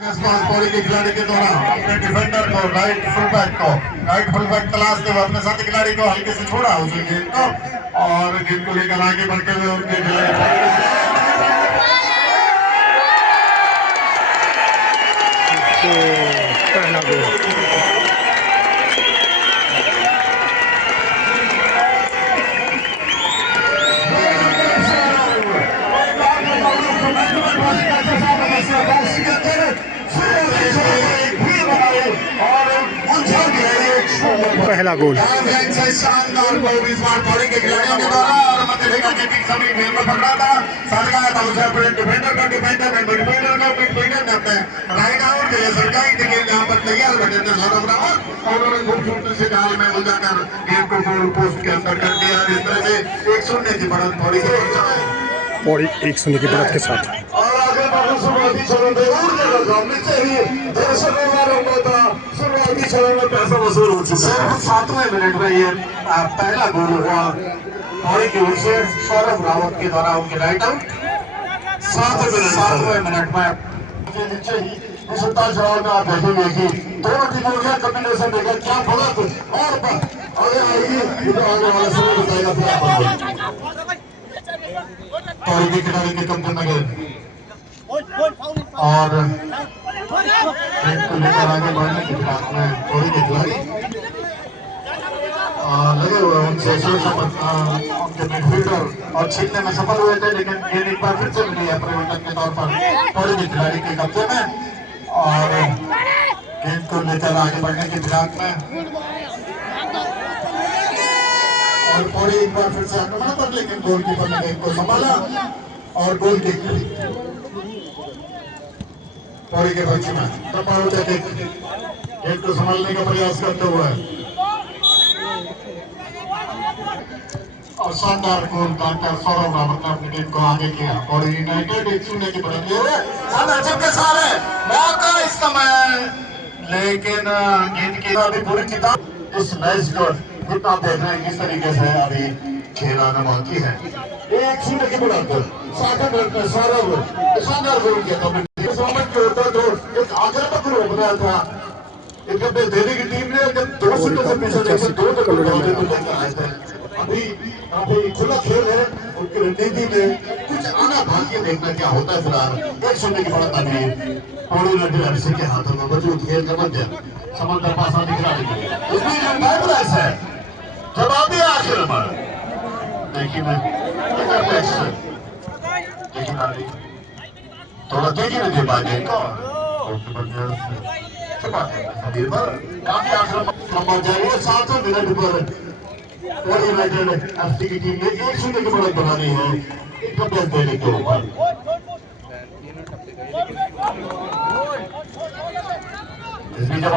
पौड़ी के खिलाड़ी के द्वारा अपने डिफेंडर को राइट फुल बैक तलाश के अपने साथी खिलाड़ी को हल्के से छोड़ा उसी गेंद को और गेंद को लेकर आगे बढ़ते हुए उनके पहला गोल शानदार गोल इस बार पौड़ी के खिलाड़ियों के द्वारा और मध्यरेखा के बीच सभी खेल को पकड़ा था सरकाया था उसे अपने डिफेंडर को मिडफील्डर ने अपने राइट आउट के लिए सरकारी टिकट यहाँ पर तैयार बैठे थे सौरभ रावत और उन्होंने खूबसूरती से जाल में उलझाकर गेंद को गोल पोस्ट के अंदर कर दिया। इस तरह से 1-0 की बढ़त पौड़ी से पौड़ी 1-0 की बढ़त के साथ शुरुआती चरण में पैसा वसूल हो चुका है। 7वें मिनट में ये पहला गोल हुआ पौड़ी की ओर से सौरभ रावत के द्वारा उनके राइट आउट 7वें मिनट में नीचे ही इस उतार चढ़ाव में आप देखेंगे कि दोनों टीमों का कॉम्बिनेशन देखा क्या बढ़त और आगे आएगी तो आने वाला समय बताएगा पौड़ी के खिलाड़ी के कब्जे में गए और लेकर आगे बढ़ने के बाद में पौड़ी के खिलाड़ी लगे हुए उनसे उनके मिडफील्डर और छीनने में सफल हुए थे, लेकिन गेंद एक बार फिर से मिली है परिवर्तन के तौर पर पौड़ी के खिलाड़ी के कब्जे में और गेंद को लेकर आगे बढ़ने की फिराक में और पौड़ी एक बार फिर से आक्रमण पर, लेकिन गोलकीपर ने गेंद को संभाला और गोल किक पौड़ी के बच्चे में गेंद को संभालने का प्रयास करते हुए और शानदार गोल काटकर सौरभ रावत ने अपनी टीम को आगे किया। पौड़ी यूनाइटेड 1-0 की बढ़त के सारे मौका इस समय, लेकिन गेंद की अभी पूरी किताब इस मैच को जितना देख रहे हैं किस तरीके से अभी खेल आना बाकी है। 1-0 की बढ़त 60 मिनट में सौरभ शानदार गोल किया था के ऊपर जो एक आक्रामक रोक रहा था देने की टीम ने 2-0 से पीछे लेकर 2 लेकर आए थे। अभी खुला खेल है, उनकी रणनीति में कुछ आना बाकी देखना क्या होता है। फिलहाल 1-0 की बढ़त अभी पौड़ी यूनाइटेड के हाथों में मौजूद खेल का मध्य समंदर पासा खिलाड़ी है जवाबी आक्रमण लेकिन थोड़ा तेजी में दे पाएंगे काफी आक्रमण जाएंगे। 7वें मिनट पर पौड़ी यूनाइटेड एफसी की टीम ने 1-0 की बढ़त बनानी है एक कब्जा देने के ऊपर। इसमें जब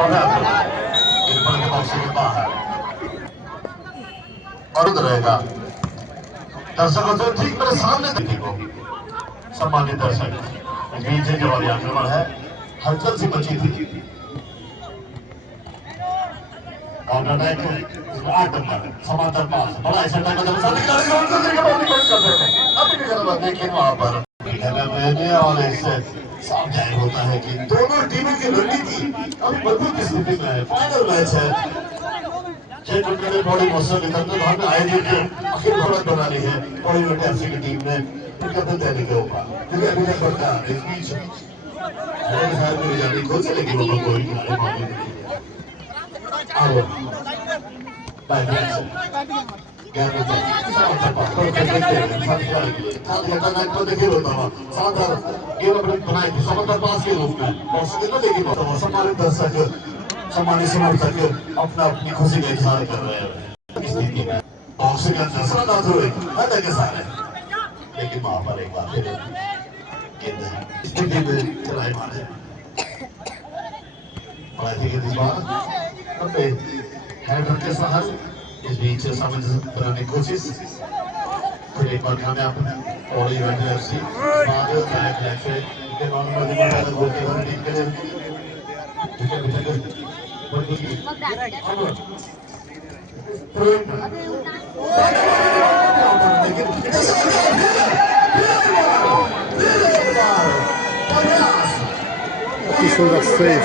के बॉक्स के बाहर और रहेगा दर्शकों से ठीक मेरे सामने देखो सम्मानित दर्शक बीच जवाबी आक्रमण है, हलचल सी बची थी। काउंटर अटैक 8 नंबर समांतर पास बड़ा ऐसा अटैक लेकिन वहां पर और इससे साफ जाहिर होता है कि दोनों टीमों की रणनीति अभी मजबूत स्थिति में है। फाइनल मैच है 6 टुकड़े पौड़ी मौसम निकलते आयोजित आखिर बढ़त बनानी है पौड़ी यूनाइटेड की टीम ने देने के ऊपर इस बीच खोल से लेकिन वो गोल खिलाड़ी समंदर पास के रूप में सम्मानित दर्शक सम्मानित समर्थक अपना अपनी खुशी का इजहार कर रहे हैं। इस स्थिति में बॉक्सिंग के सारे लेकिन वहां पर एक बार फिर स्थिति में चलाई मारे इस बार हेडर के साथ इस बीच समझ बनाने की कोशिश फिर एक बार कामयाब पौड़ी यूनाइटेड एफसी अति सुंदर सेफ।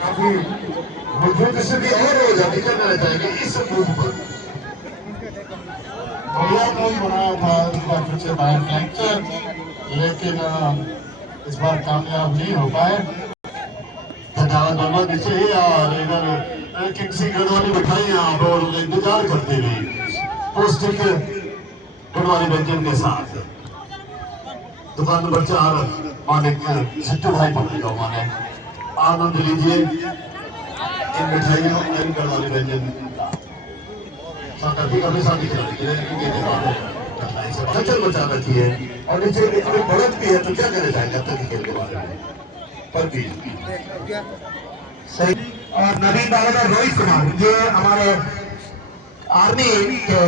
काफी मजबूत स्थिति और हो जाती करना चाहेंगे इस मूव पर। बढ़िया मूव बनाया था इस बार फिर से बाहर फ्लैंक्चर, लेकिन इस बार कामयाब नहीं हो पाए। थकावट बर्मा पीछे ही और इधर किसी गढ़वाली मिठाइयाँ और इंतजार करते हुए पौष्टिक गढ़वाली व्यंजन के साथ दुकान नंबर 4 मालिक सिट्टू भाई पकड़ेगा। माने आनंद लीजिए इन मिठाइयों इन गढ़वाली व्यंजन का। कभी शादी खचल बचा रखी है और नीचे इतनी बढ़त भी है, तो क्या कहना चाहेंगे अब तक के खेल के बारे में? पर भी सही। और नवीन दादा रोहित कुमार, ये हमारे आर्मी के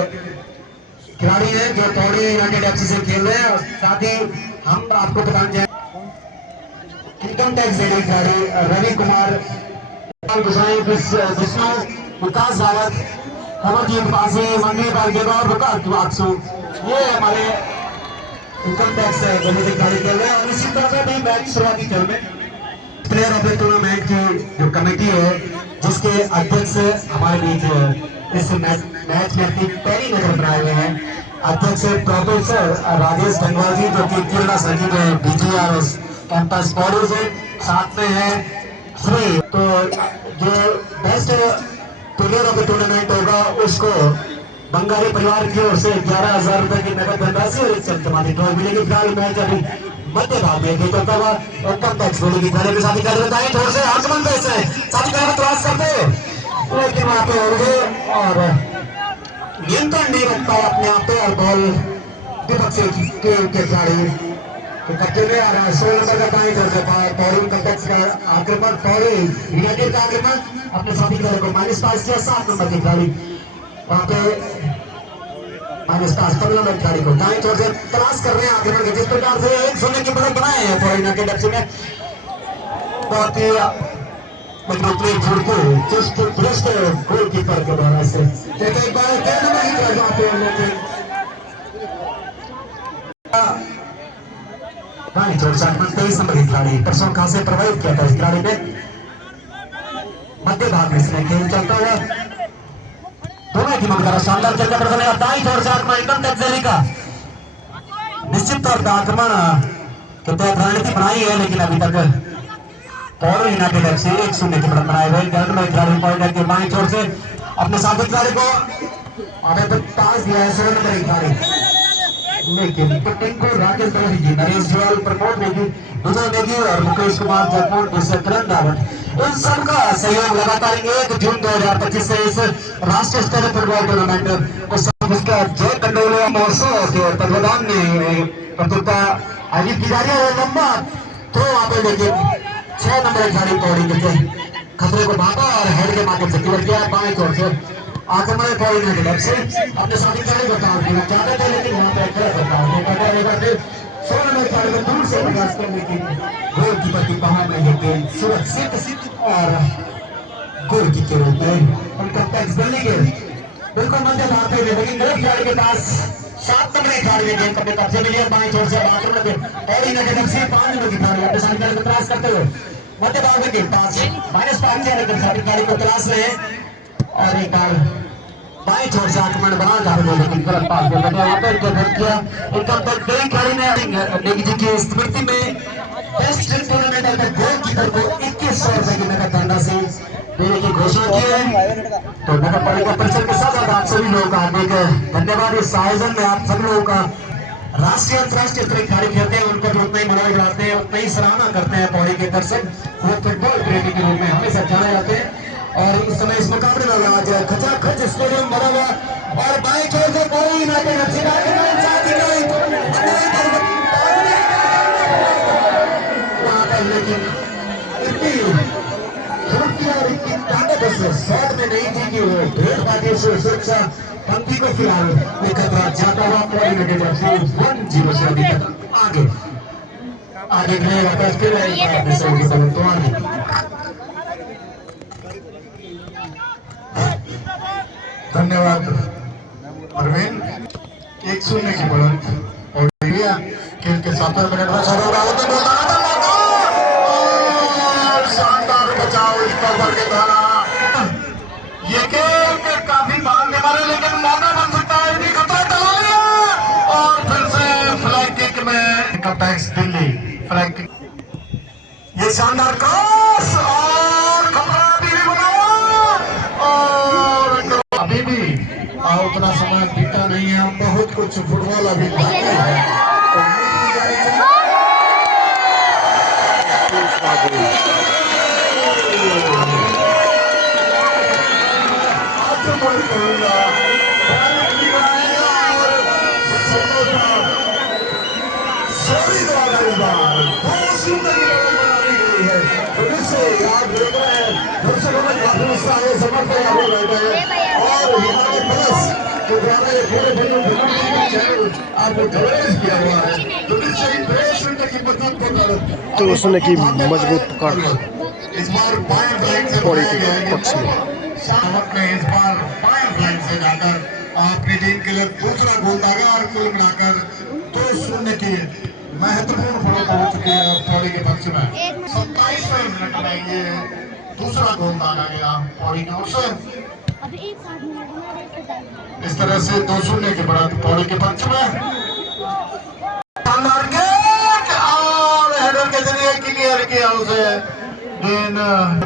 खिलाड़ी हैं जो पौड़ी यूनाइटेड एफसी से खेल रहे हैं। और साथ ही हम आपको बताना चाहेंगे इनकम टैक्स देने खिलाड़ी रवि कुमार, गुसाई, विष्णु, विकास रावत, कमरजीत पासी, मंडी बारगेवा और वाक्सू, ये हमारे इनकम टैक्स देने से खिलाड़ी खेल रहे हैं। और इसी तरह से भी मैच शुरुआती चल में प्लेयर ऑफ द टूर्नामेंट की जो कमेटी है जिसके अध्यक्ष हमारे बीच इस मैच में अपनी पहली नजर बनाए हुए हैं अध्यक्ष प्रोफेसर राजेश गंगवाल जी, जो कि किरणा सर्किट बीजीआर कैंपस पौड़ी से साथ में है फ्री। तो जो best player of the tournament होगा उसको बंगाली परिवार की ओर से 11,000 रुपए की नगद धनराशि और एक चमचमाती ट्रॉफी मिलेगी। फिलहाल मैच अभी मध्य भाग में खेलता हुआ इनकम टैक्स मिलेगी खड़े के साथी कर बताएं थोड़े से आसमान पे से साथी कर क्रॉस करते लेकिन वहां पे होंगे और नियंत्रण नहीं रख पाए अपने आप पे और बॉल विपक्षी के खिलाड़ी कब्जे में आ रहा है। 16 नंबर का पॉइंट हो जाता है पौड़ी इनकम टैक्स का आक्रमण, पौड़ी यूनाइटेड का आक्रमण अपने साथी खिलाड़ी को -5 किया। 7 नंबर के खिलाड़ी वहां पे -5 15 नंबर खिलाड़ी को दाएं छोर से तलाश कर रहे हैं आक्रमण के। जिस प्रकार से 1-0 की बढ़त बनाए हैं पौड़ी यूनाइटेड एफसी में, बहुत ही मजबूती फुड़को चुस्त दुरुस्त गोलकीपर के द्वारा से एक बार 3 नंबर की खिलाड़ी वहां पे लेकिन दाएं छोर से आक्रमण 23 नंबर की खिलाड़ी परसों खासे प्रभावित किया था इस खिलाड़ी ने। मध्य भाग में इसमें खेल चलता हुआ दोनों टीमों की तरफ शानदार चल का प्रदर्शन है। दाईं छोर से आक्रमण इनकम टैक्स दिल्ली का निश्चित तौर पर आक्रमण के तहत रणनीति बनाई है, लेकिन अभी तक पौड़ी यूनाइटेड एफसी 1-0 की बढ़त बनाए हुए। खिलाड़ी पॉइंट के बाईं छोर से अपने साथी खिलाड़ी को आगे तक पास दिया है 16 नंबर की खिलाड़ी, लेकिन टिंकू राकेश बलोही जी, नरेश जुआल, प्रमोद नेगी, विजय नेगी और मुकेश कुमार जगमोहन करण रावत, इन सबका सहयोग लगातार 1 जून 2025 से इस राष्ट्रीय स्तरीय फुटबॉल टूर्नामेंट उसका जय कंडोलो महोत्सव के तत्वाधान में प्रतियोगिता आयोजित की जा रही है। लंबा थ्रो वहां पे लेकिन 6 नंबर खिलाड़ी पौड़ी के खतरे को भागा और हेड के माध्यम से क्लियर किया। बाएं छोर से आक्रमण पौड़ी यूनाइटेड एफसी अपने साथी खिलाड़ी को काउंट करना चाहते थे, लेकिन वहां पे गलत काउंट होगा। 16 नंबर खिलाड़ी को दूर से प्रयास करने की गोलकीपर की बाहों में ये गेंद सुरक्षित और गोल की के रूप में उनका टैक्स दिल्ली के बिल्कुल मध्य भाग पे, लेकिन गलत खिलाड़ी के पास 7 नंबर की खिलाड़ी ने गेंद अपने कब्जे में लिया। बाएं छोर से आक्रमण के पौड़ी यूनाइटेड एफसी 5 नंबर की खिलाड़ी अपने साथी खिलाड़ी को तलाश करते हुए मध्य भाग में गेंद पास -5 किया, लेकिन साथी खिलाड़ी को तलाश रहे और एक बार बाएं छोर से आक्रमण बना जा रहे, लेकिन गलत पास किया। इनकम टैक्स दिल्ली खिलाड़ी ने नेगी जी की स्मृति में बेस्ट टूर्नामेंट अंदर गोलकीपर को 2100 रुपए की नगद धनराशि देने की घोषणा की है। तो नगर पालिका परिषद के साथ आप सभी लोगों का हार्दिक धन्यवाद। इस आयोजन में आप सभी लोगों का राष्ट्रीय अंतर्राष्ट्रीय स्तरीय खिलाड़ी खेलते हैं उनको जो उतना ही मनोबल बढ़ाते हैं, उतना ही सराहना करते हैं पौड़ी के दर्शक, वो फुटबॉल प्रेमी के रूप में हमेशा जाने जाते हैं। और इस समय इस मुकाबले में आज खचाखच स्टेडियम भरा हुआ और बाएं छोर से पौड़ी यूनाइटेड एफसी लेकिन इतनी ताकत से शॉट में नहीं थी कि वो ढेर बाकी से सुरक्षा पंक्ति को फिलहाल एक खतरा जाता हुआ पौड़ी यूनाइटेड एफसी 1-0 से अभी तक आगे गए वापस फिर धन्यवाद अरविंद। 1-0 की बढ़त और खेल के के 7वें मिनट में सौरव रावत ने बोल डाला था और शानदार बचाव इस ओवर के द्वारा। ये गेम काफी भागने वाले लेकिन मौका बन सकता है, भी खतरा टला लिया और फिर से फ्लैग किक में income tax Delhi flag kick. ये शानदार क्रॉस और खतरा भी बना और अभी भी उतना समय बीता नहीं है, बहुत कुछ फुटबॉल अभी बाकी है। तो उसने की मजबूत पकड़ इस बार बाएं फ्लैंक से पौड़ी के पक्ष में शाहवत ने इस बार बाएं फ्लैंक से जाकर अपनी टीम के लिए दूसरा गोल दागा और कुल मिलाकर 2-0 की महत्वपूर्ण बढ़त हो चुकी है पौड़ी के पक्ष में। 27वें मिनट में ये दूसरा गोल दागा गया पौड़ी की ओर से। इस तरह से 2-0 की बढ़त पौड़ी के पक्ष में। शानदार गेंद और हेडर के जरिए क्लियर किया उसे गेंद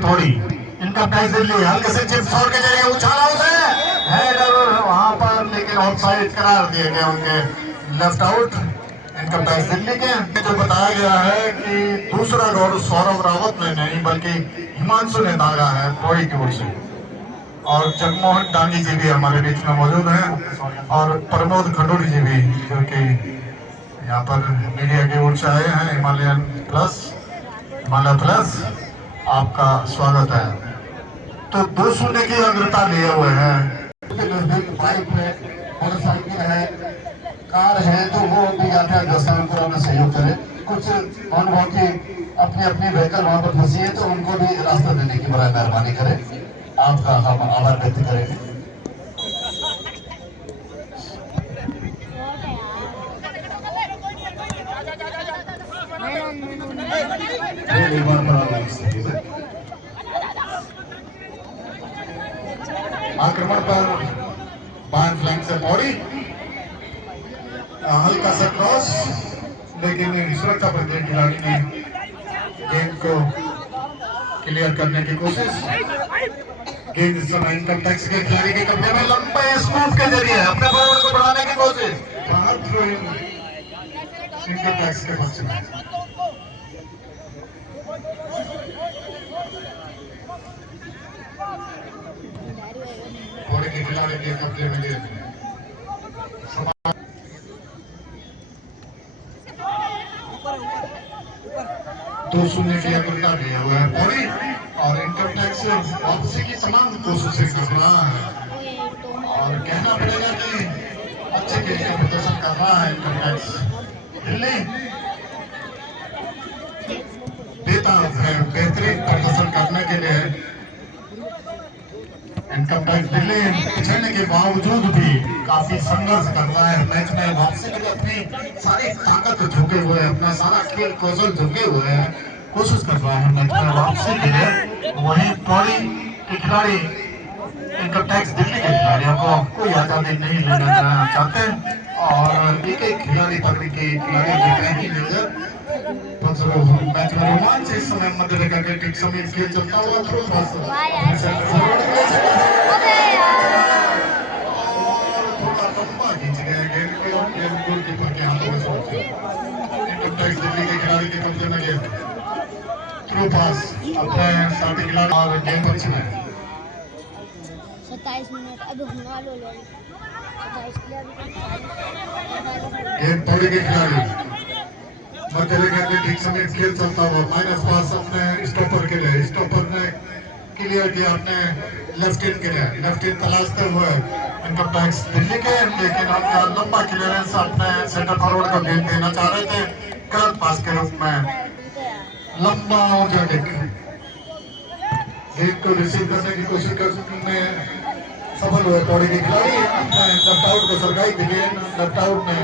पौड़ी। इनका प्राइस दिल्ली हल्के से चिप शॉट के जरिए उछाला उसे हेडर वहां पर, लेकिन ऑफसाइड करार दिए गए उनके लेफ्ट आउट। इनका प्राइस दिल्ली के जो बताया गया है कि दूसरा गोल सौरव रावत ने नहीं बल्कि हिमांशु ने दागा है पौड़ी की ओर से। और जगमोहन डांगी जी भी हमारे बीच में मौजूद हैं और प्रमोद खंडूरी जी भी जो कि यहाँ पर मीडिया की ओर से आए हैं। हिमालय प्लस आपका स्वागत है। तो 2-0 की अग्रता लिए हुए हैं। बाइक है, मोटरसाइकिल है, कार है, तो वो भी यात्रा दस्तावेज में सहयोग करे। कुछ अनुभव की अपनी अपनी व्हीकल वहाँ पर फंसी है तो उनको भी रास्ता देने की बड़ा मेहरबानी करे, आपका हम आभार व्यक्त करेंगे। आक्रमण पर बाएं फ्लैंक से पौड़ी, हल्का सा क्रॉस, लेकिन सुरक्षा पर खिलाड़ी ने गेंद को क्लियर करने की कोशिश। गेंद इस समय इनकम टैक्स के खिलाड़ी के कब्जे में, लंबे स्कूप के जरिए अपने बॉल को बढ़ाने की कोशिश। थ्रो इन इनकम टैक्स के पक्ष में। पौड़ी के खिलाड़ी के कब्जे में गेंद 2-0 की अग्रता लिया हुआ है पौड़ी और इनकम टैक्स वापसी की तमाम कोशिशें कर रहा है और कहना पड़ेगा कि अच्छे के लिए प्रदर्शन कर रहा है इनकम टैक्स दिल्ली। बेहतरीन प्रदर्शन करने के लिए इनकम टैक्स दिल्ली पिछड़ने के बावजूद भी काफी संघर्ष कर रहा है मैच में वापसी के लिए। अपनी सारी ताकत झुके हुए हैं, अपना सारा खेल कौशल झुके हुए हैं, कोशिश कर रहा है मैच में वापसी के लिए। वहीं पौड़ी के खिलाड़ी इनकम टैक्स दिल्ली के खिलाड़ियों को कोई आजादी नहीं लेना चाहते और एक एक खिलाड़ी पकड़ी के खिलाड़ी की कहीं नजर मैच में रोमांच इस समय मध्य रेखा के ठीक समय खेल चलता हुआ थ्रो पास लंबा खींच गया गेंद के और गोलकीपर के हाथों में शॉट। इनकम टैक्स दिल्ली के खिलाड़ी के कब्जे में गेंद, थ्रो पास अपने साथी खिलाड़ी और गेंद पक्ष में। 27 मिनट अब होने वाले लोग 27 गेंद पौड़ी के खिलाड़ी मध्य रेखा के ठीक समय खेल चलता हुआ माइनस पास अपने स्टॉपर के लिए, स्टॉपर ने क्लियर किया अपने लेफ्ट इन के लिए, लेफ्ट इन तलाशते हुए इनकम टैक्स दिल्ली के, लेकिन अपना लंबा क्लियरेंस अपने सेंटर फॉरवर्ड को गेंद देना चाह रहे थे, गलत पास के रूप में लंबा औजाडिक गेंद को रिसीव करने की कोशिश करने सफल हुए पौड़ी के खिलाड़ी। अपने लेफ्ट आउट को सरकाई थी गेंद, लेफ्ट आउट में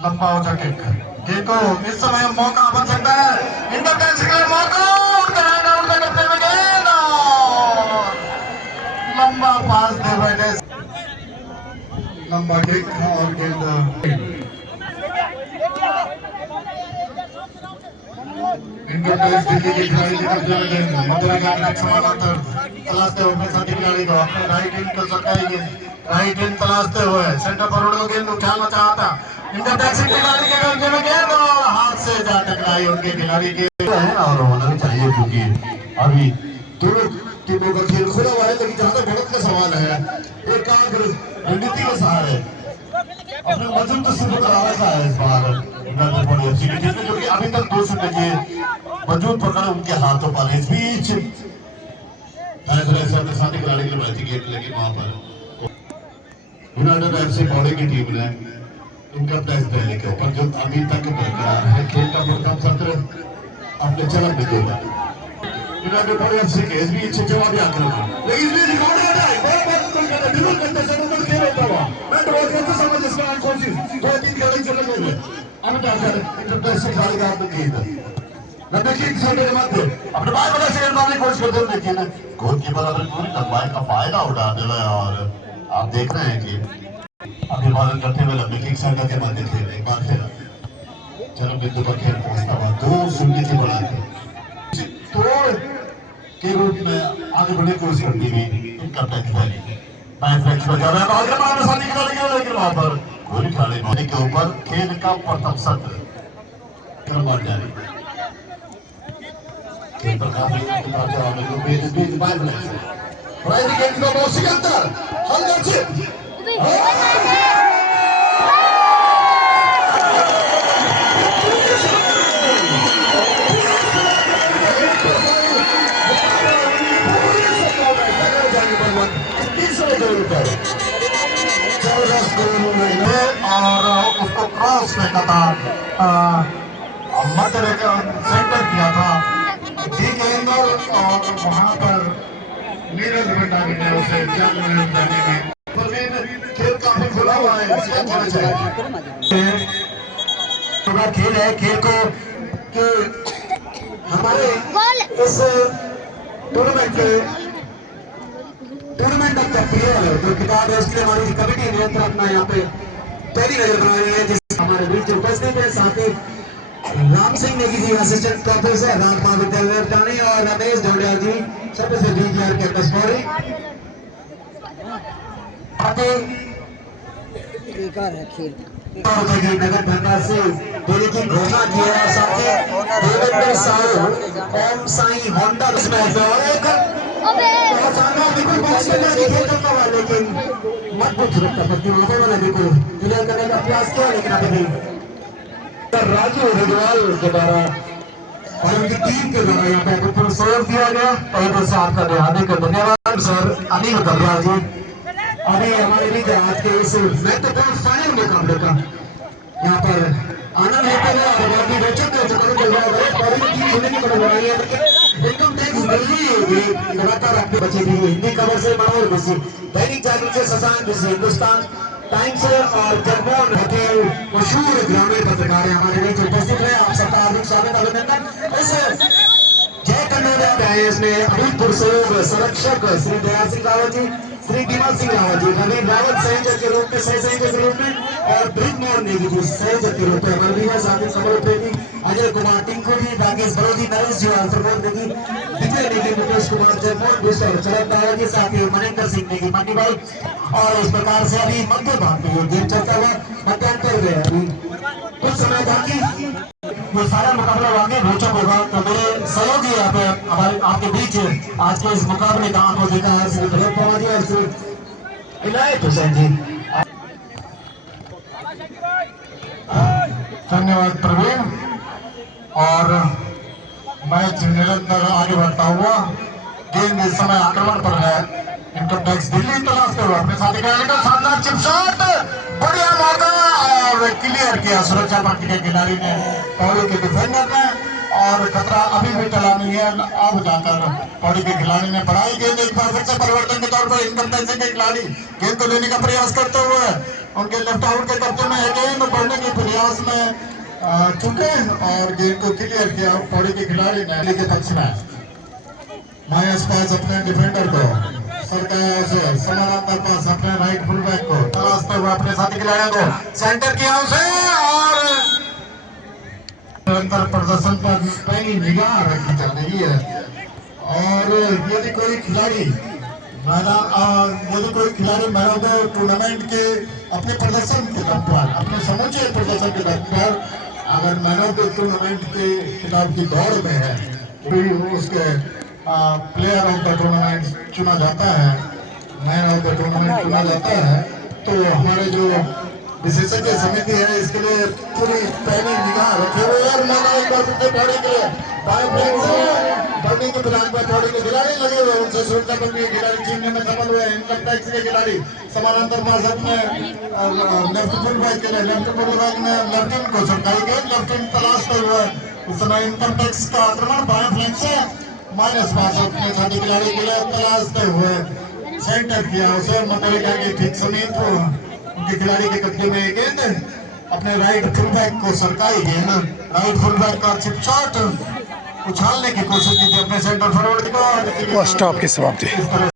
लंबा हो जाके देखो इस समय मौका बन सकता है इंटर टैक्स के लिए मौका करते हुए गेंद लंबा पास दे बैठे लंबा किक और गेंद इनकम टैक्स दिल्ली के खिलाड़ी की तरफ से गेंद मधुरा का समानांतर तलाशते हुए साथी खिलाड़ी को अपने राइट हैंड को सटाएंगे राइट हैंड तलाशते हुए सेंटर फॉरवर्ड को गेंद उठाना चाहता इनकम टैक्स खिलाड़ी के कब्जे में गेंद और हाथ से जा टकराई उनके खिलाड़ी के और होना भी चाहिए क्योंकि अभी दोनों टीमों का खेल खुला हुआ है लेकिन जहां तक बढ़त का सवाल है एकाग्र रणनीति के सहारे अपने मजबूत सिद्ध करा रखा है इस बार जिसमें जो कि अभी तक 2-0 के मजबूत पकड़ उनके हाथों पर इस बीच से अपने साथी खिलाड़ी के लिए बढ़ती गेंद लेकिन वहां पर यूनाइटेड एफसी बॉडी की टीम ने इनकम टैक्स देने के ऊपर जो अभी तक बरकरार है खेल का प्रथम सत्र अपने चलन में देगा यूनाइटेड बॉडी एफसी के इस बीच जवाबी आक्रमण लेकिन इस बीच रिकॉर्ड आता है बहुत बिल्कुल करते समय तो खेल होता हुआ मैं तो बहुत करते समय जिसका नाम कोशिश 2-3 खिलाड़ी चले गए अब क्या कर इंटर टैक्स खिलाड़ी का आपने गेंद लंबे किक छोटे के मध्य अपने बाएं बगल से मारने की कोशिश करते हैं लेकिन गोलकीपर अपनी पूरी लंबाई का फायदा उठाते हुए और आप देख रहे हैं कि अभिवादन करते हुए लंबे किक संख्या के मध्य खेल एक बार फिर चरम बिंदु पर खेल पहुंचता हुआ 2-0 की बढ़त तोड़ के रूप में आगे बढ़ने की कोशिश करती हुई इनकम टैक्स खिलाड़ी मैच मैच पर जा रहा है आगे मारने साथी खिलाड़ी के लेकिन वहां पर गोली खिलाड़ी होने के ऊपर खेल का प्रथम सत्र क्रमवार जारी खेल पर काफी जवाब बीच बाहर प्राइज गेंद को बहुत सिकंदर हल्का चिप और उसको क्रॉस फेंका था मध्य सेंटर किया था गेंद और वहां पर नीरज भंडारी ने उसे जल में जाने में खेल काफी खुला हुआ है खेल है खेल को कि हमारे इस टूर्नामेंट ऑफ द प्लेयर जो किताब है उसके हमारी कमेटी ने अपना यहाँ पे पहली नजर बनाई है जिस हमारे बीच उपस्थित है साथ ही राम सिंह नेगी जी असिस्टेंट प्रोफेसर राम महाविद्यालय टानी और रमेश जोड़िया जी सदस्य DGR कैंपस पौड़ी बेकार है खेल नगर धनराशि देने की घोषणा की है साथ ही देवेंद्र साहू ओम साई होंडा इसमें और एक बिल्कुल बॉक्स के अंदर खेल करता हुआ लेकिन मत पूछ सकता पत्ती वहां पर मैंने बिल्कुल क्लियर करने का प्रयास किया लेकिन अभी नहीं राजू हरिद्वार के द्वारा और उनकी टीम के द्वारा यहाँ पे बिल्कुल सहयोग दिया गया पहले से आपका हार्दिक धन्यवाद सर अनिल कब्रिया जी अभी हमारे बीच आज के इस महत्वपूर्ण फाइनल मुकाबले का यहाँ पर आनंद लेते हुए और बहुत ही रोचक इनकम टैक्स दिल्ली लगातार अपने बचे भी हिंदी खबर से माहौल खुशी दैनिक जागरण से शशांक से हिंदुस्तान टाइम्स और जगमोहन होटल मशहूर ग्रामीण पत्रकार हमारे बीच उपस्थित है आप सबका हार्दिक स्वागत अभिनंदन इस जय कन्नौजा इसमें अभूतपूर्व सहयोग संरक्षक श्री दया सिंह रावत जी श्री विमल सिंह रावत जी नवीन रावत संयोजक के रूप में सह संयोजक के रूप में और ब्रिजमोहन नेगी जी संयोजक के रूप में हमारे भी साथी कमल प्रेमी अजय कुमार टिंकू जी राकेश बड़ोदी नरेश जी और प्रमोद नेगी विजय नेगी मुकेश कुमार जगमोहन विश्व चरण दावा जी साथी मनिंदर सिंह नेगी मंडी भाई और इस प्रकार से अभी मध्य भाग में गेम चलता हुआ मध्यांतर में अभी कुछ समय बाकी ये सारा मुकाबला वाकई रोचक होगा तो मेरे सहयोगी यहाँ पे हमारे आपके बीच आज के इस मुकाबले का आपको देखा है श्री भरत पवार जी और श्री इनायत हुसैन जी धन्यवाद प्रवीण और मैच निरंतर आगे बढ़ता हुआ गेंद इस समय आक्रमण पर है इनकम टैक्स दिल्ली तलाशते हुए अपने साथी खिलाड़ी का शानदार चिप शॉट बढ़िया मौका और क्लियर किया सुरक्षा पार्टी के खिलाड़ी ने पौड़ी के डिफेंडर ने और खतरा अभी भी टला नहीं है अब जाकर पौड़ी के खिलाड़ी ने बढ़ाई गेंद एक बार फिर से परिवर्तन के तौर पर इनकम टैक्स के खिलाड़ी गेंद को लेने का प्रयास करते हुए उनके लेफ्ट आउट के कब्जे में है गेंद, बढ़ने के प्रयास में चुके और गेंद को क्लियर किया पौड़ी के खिलाड़ी ने के पक्ष में। मायस पास अपने डिफेंडर को सरकार से समानांतर पास अपने राइट फुल बैक को तलाशते हुए अपने साथी खिलाड़ियों को सेंटर किया उसे और निरंतर प्रदर्शन पर पैनी निगाह रखी जा रही है। और यदि कोई खिलाड़ी मैन ऑफ द टूर्नामेंट के अपने प्रदर्शन के दम पर, अपने समूचे प्रदर्शन के दम पर अगर मैन ऑफ द टूर्नामेंट के खिलाफ की दौड़ में है तो उसके प्लेयर ऑफ द टूर्नामेंट चुना जाता है, मैन ऑफ द टूर्नामेंट चुना जाता है। तो हमारे जो विशेषज्ञ समिति है इसके लिए पूरी पैनी निगाह रखे हुए और मैंने एक बार फिर पौड़ी के बढ़ने के फिलहाल में पौड़ी के खिलाड़ी लगे हुए उनसे सुरक्षा पर भी खिलाड़ी छीनने में सफल हुए। इनकम टैक्स के खिलाड़ी समानांतर पास अपने लेफ्ट फुल बैक के लिए लेफ्ट फुल बैक में लेफ्टिन को सरकारी गेंद लेफ्टिन तलाशते हुए उस समय इनकम टैक्स का आक्रमण बाएं फ्लैंक से माइनस पास अपने साथी खिलाड़ी के लिए तलाशते हुए सेंटर किया उसे मतरिका के ठीक समीप उनके खिलाड़ी के कब्जे में गेंद अपने राइट फुल बैक को सरकाई गेंद राइट फुल बैक का चिप शॉट उछालने की कोशिश की थी अपने सेंटर फॉरवर्ड को। स्टॉप की समाप्ति।